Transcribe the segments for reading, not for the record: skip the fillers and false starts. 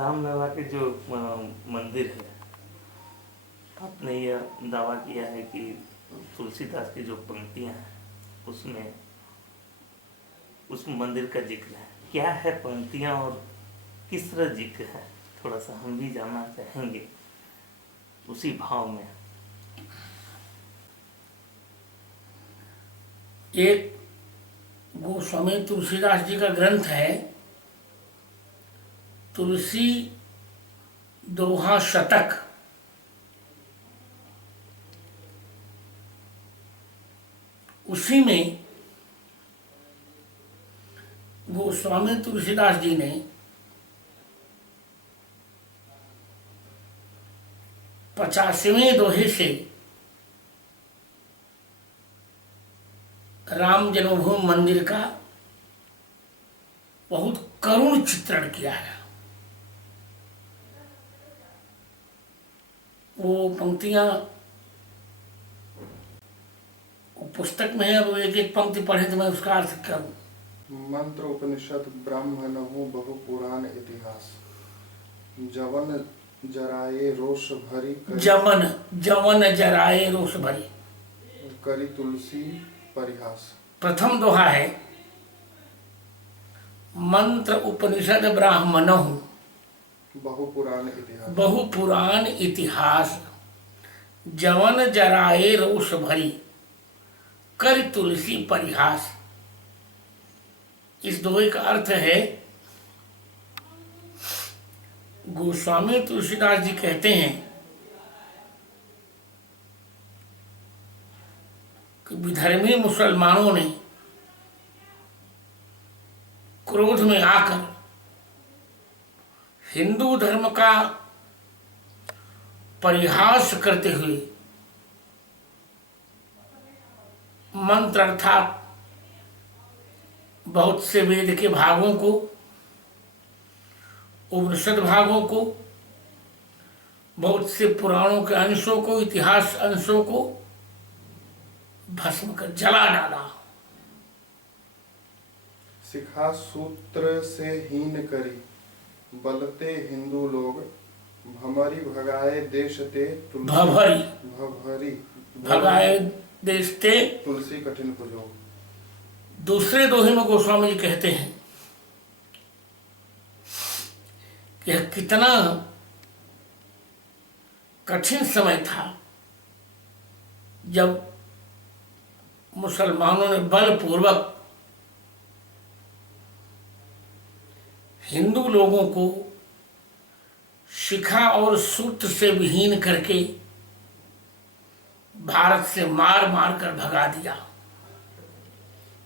रामलला के जो मंदिर है, आपने यह दावा किया है कि तुलसीदास की जो पंक्तियां हैं उसमें उस मंदिर का जिक्र है। क्या है पंक्तियां और किस तरह जिक्र है, थोड़ा सा हम भी जानना चाहेंगे उसी भाव में। एक गोस्वामी तुलसीदास जी का ग्रंथ है तुलसी दोहा शतक। उसी में गोस्वामी तुलसीदास जी ने 50वें दोहे से राम जन्मभूमि मंदिर का बहुत करुण चित्रण किया है। वो पंक्तियां पुस्तक में है। अब एक एक पंक्ति पढ़े तो मैं उसका अर्थ करूं। मंत्र उपनिषद ब्राह्मणहु बहु पुराण इतिहास, जवन जराए रोष भरी जवन जराए रोष भरी करी तुलसी परिहास। प्रथम दोहा है मंत्र उपनिषद ब्राह्मणहु बहु पुराण इतिहास, जवन जराए रोष भरी कर तुलसी परिहास। इस दोहे का अर्थ है, गोस्वामी तुलसीदास जी कहते हैं कि विधर्मी मुसलमानों ने क्रोध में आकर हिंदू धर्म का परिहास करते हुए मंत्र अर्थात बहुत से वेद के भागों को, उपनिषद भागों को, बहुत से पुराणों के अंशों को, इतिहास अंशों को भस्म कर जला डाला। सिखा सूत्र से हीन करी बलते हिंदू लोग, भमरी भगाए देश ते भभरी भगाए देश ते तुलसी कठिन पुजो। दूसरे दोहे में गोस्वामी जी कहते हैं कि यह कितना कठिन समय था जब मुसलमानों ने बलपूर्वक हिंदू लोगों को शिखा और सूत्र से विहीन करके भारत से मार मार कर भगा दिया।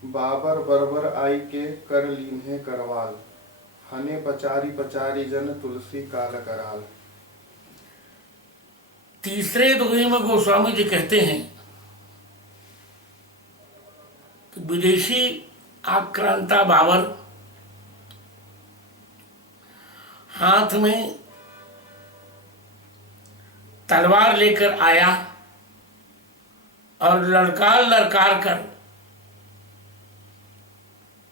बाबर बरबर आई के कर लीन्हे करवाल, हने पचारी पचारी जन तुलसी काल कराल। तीसरे दोहे में गोस्वामी जी कहते हैं कि विदेशी आक्रांता बाबर हाथ में तलवार लेकर आया और लड़कार लड़कार कर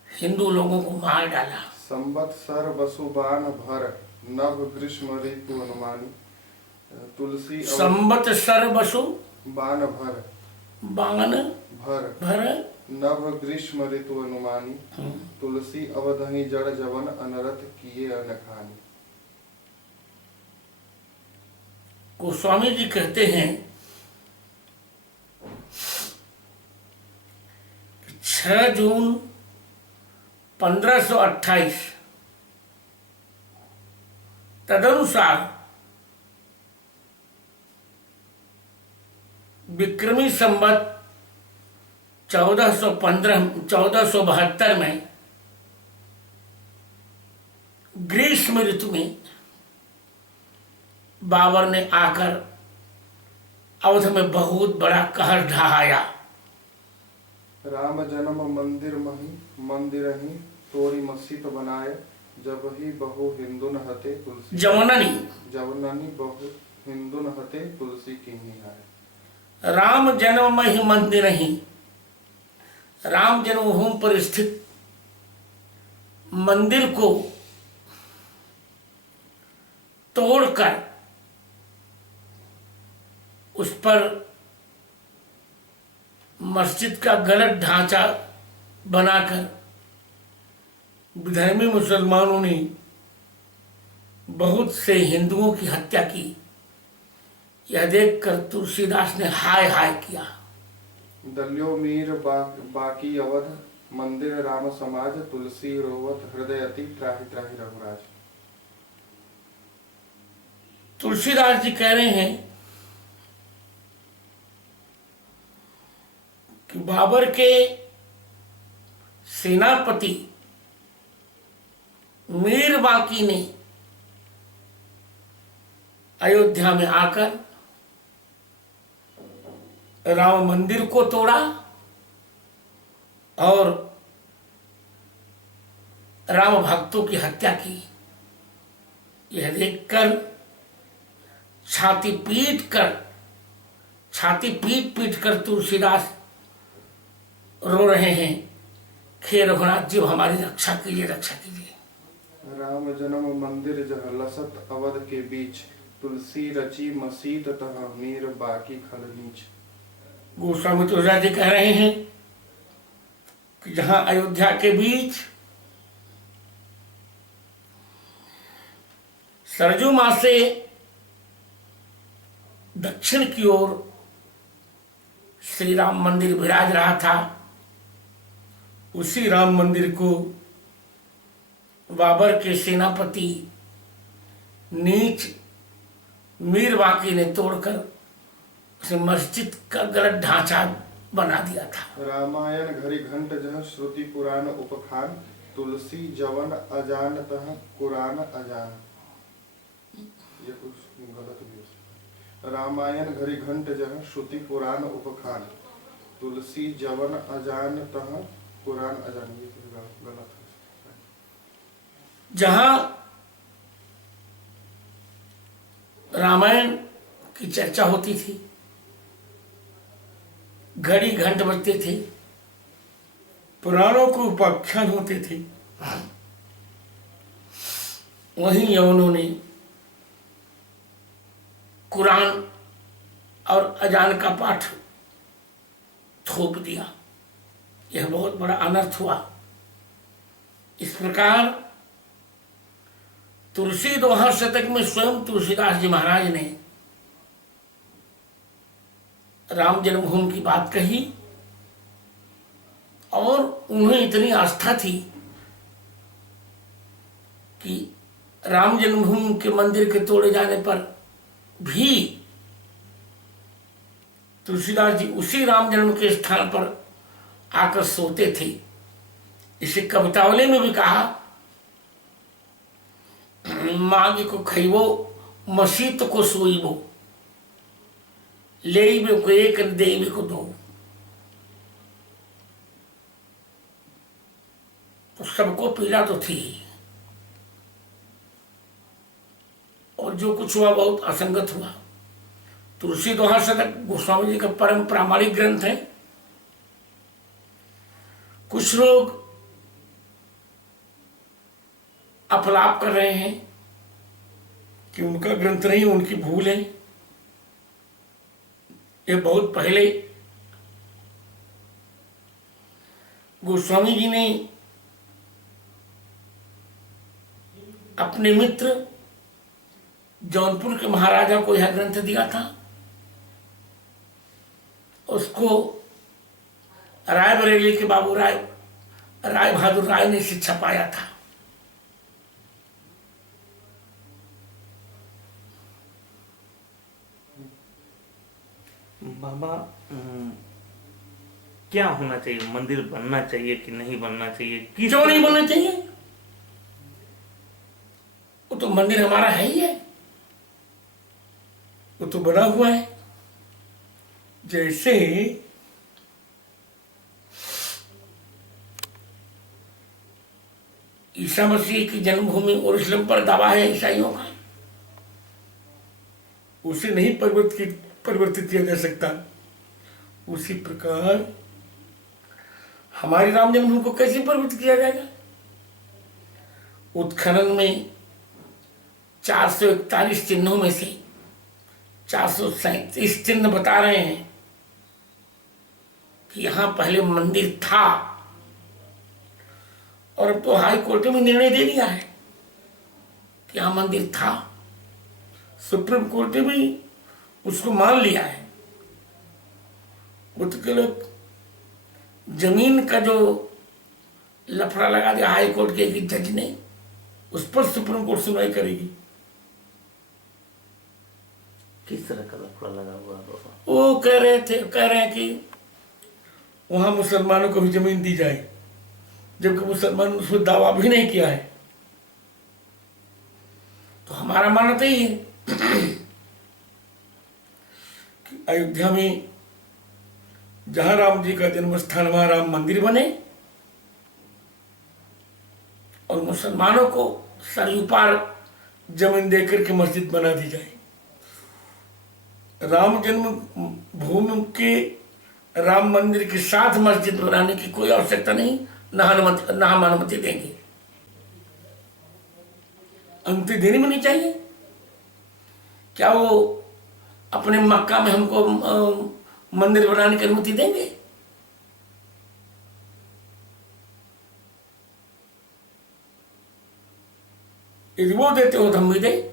हिंदू लोगों को मार डाला। संवत्सर वसुबान भर नभ ग्रीष्म ऋतु अनुमानी, तुलसी संवत्सर वसु बान भर भर नभ ग्रीष्म ऋतु अनुमानी, तुलसी अवधि जड़ जवन अनरथ किए अनखानी। गोस्वामी जी कहते हैं 6 जून 1528 तदनुसार विक्रमी संवत 1472 में ग्रीष्म ऋतु में बाबर ने आकर अवध में बहुत बड़ा कहर ढहाया। राम जन्म मंदिर मही मंदिर ही तोरी मस्जिद बनाए, जब ही बहु हिंदुन हते तुलसी जवननी बहु हिंदुन हते तुलसी की आए। राम जन्म ही मंदिर ही, राम जन्मभूमि पर स्थित मंदिर को तोड़कर उस पर मस्जिद का गलत ढांचा बनाकर विधर्मी मुसलमानों ने बहुत से हिंदुओं की हत्या की। यह देखकर तुलसीदास ने हाय हाय किया। दलियो मीर बाकी अवध मंदिर राम समाज तुलसी रोवत हृदय अति त्राहि त्राहि रघुराज। तुलसीदास जी कह रहे हैं कि बाबर के सेनापति मीर बाकी ने अयोध्या में आकर राम मंदिर को तोड़ा और राम भक्तों की हत्या की। यह देखकर छाती पीट पीट कर तुलसीदास रो रहे हैं, हे रघुनाथ जी हमारी रक्षा कीजिए, रक्षा कीजिए। राम जन्म मंदिर जह लसत अवध के बीच तुलसी रची मसीत तह मीर बाकी खल नीच। गोस्वामी तुलसीदास जी कह रहे हैं कि जहां अयोध्या के बीच सरजू मां से दक्षिण की ओर श्री राम मंदिर विराज रहा था, उसी राम मंदिर को बाबर के सेनापति नीच मीर बाकी ने तोड़कर उसे मस्जिद का गलत ढांचा बना दिया था। रामायण घरी घंट जह श्रुति पुराण उपखान तुलसी जवन अजान तह कुरान अजान। ये कुछ गलत भी हो सकता है। रामायण घरी घंट जह श्रुति पुराण उपखान तुलसी जवन अजान तह कुरान अजान। ये गलत हो सकता है। जहां रामायण की चर्चा होती थी, घड़ी घंट बजते थे, पुराणों के उपाख्यान होते थे, वहीं यवनों ने कुरान और अजान का पाठ थोप दिया। यह बहुत बड़ा अनर्थ हुआ। इस प्रकार तुलसी दोहा शतक में स्वयं तुलसीदास जी महाराज ने राम जन्मभूमि की बात कही और उन्हें इतनी आस्था थी कि राम जन्मभूमि के मंदिर के तोड़े जाने पर भी तुलसीदास जी उसी राम जन्म के स्थान पर आकर सोते थे। इसे कवितावली में भी कहा, मांगी को खइबो मसीत को सोइबो लेइबे को एक देइबे को दो। तो सबको पीड़ा तो थी और जो कुछ हुआ बहुत असंगत हुआ। तुलसी दोहा शतक गोस्वामी जी का परम प्रामाणिक ग्रंथ है। कुछ लोग अपलाप कर रहे हैं कि उनका ग्रंथ नहीं, उनकी भूल है। ये बहुत पहले गोस्वामी जी ने अपने मित्र जौनपुर के महाराजा को यह ग्रंथ दिया था। उसको रायबरेली के बाबू राय बहादुर राय ने इसे छपाया था। बाबा क्या होना चाहिए? मंदिर बनना चाहिए कि नहीं बनना चाहिए? क्यों नहीं बनना चाहिए? वो तो मंदिर हमारा है ही है, वो तो बना हुआ है। जैसे ईसा मसीह की जन्मभूमि यरूशलेम पर दावा है ईसाइयों का, उसे नहीं परिवर्तित किया जा सकता। उसी प्रकार हमारी राम जन्मभूमि को कैसे परिवर्तित किया जाएगा? उत्खनन में 441 चिन्हों में से 437 चिन्ह बता रहे हैं कि यहां पहले मंदिर था, और अब तो हाई कोर्ट में निर्णय दे दिया है कि यहां मंदिर था। सुप्रीम कोर्ट ने भी उसको मान लिया है। वो तो केवल जमीन का जो लफड़ा लगा दिया हाई कोर्ट के एक जज ने, उस पर सुप्रीम कोर्ट सुनवाई करेगी। किस तरह का लफड़ा लगा हुआ बाबा? वो कह रहे हैं कि वहां मुसलमानों को भी जमीन दी जाए, जबकि मुसलमान उस पर दावा भी नहीं किया है। तो हमारा मानना तो यही है कि अयोध्या में जहां राम जी का जन्म स्थान वहां राम मंदिर बने, और मुसलमानों को सरयू पार जमीन देकर के मस्जिद बना दी जाए। राम जन्म भूमि के राम मंदिर के साथ मस्जिद बनाने की कोई आवश्यकता नहीं, ना हम अनुमति देंगे। अनुमति देनी भी नहीं चाहिए। क्या वो अपने मक्का में हमको मंदिर बनाने की अनुमति देंगे? यदि वो देते हो तो हम भी दें।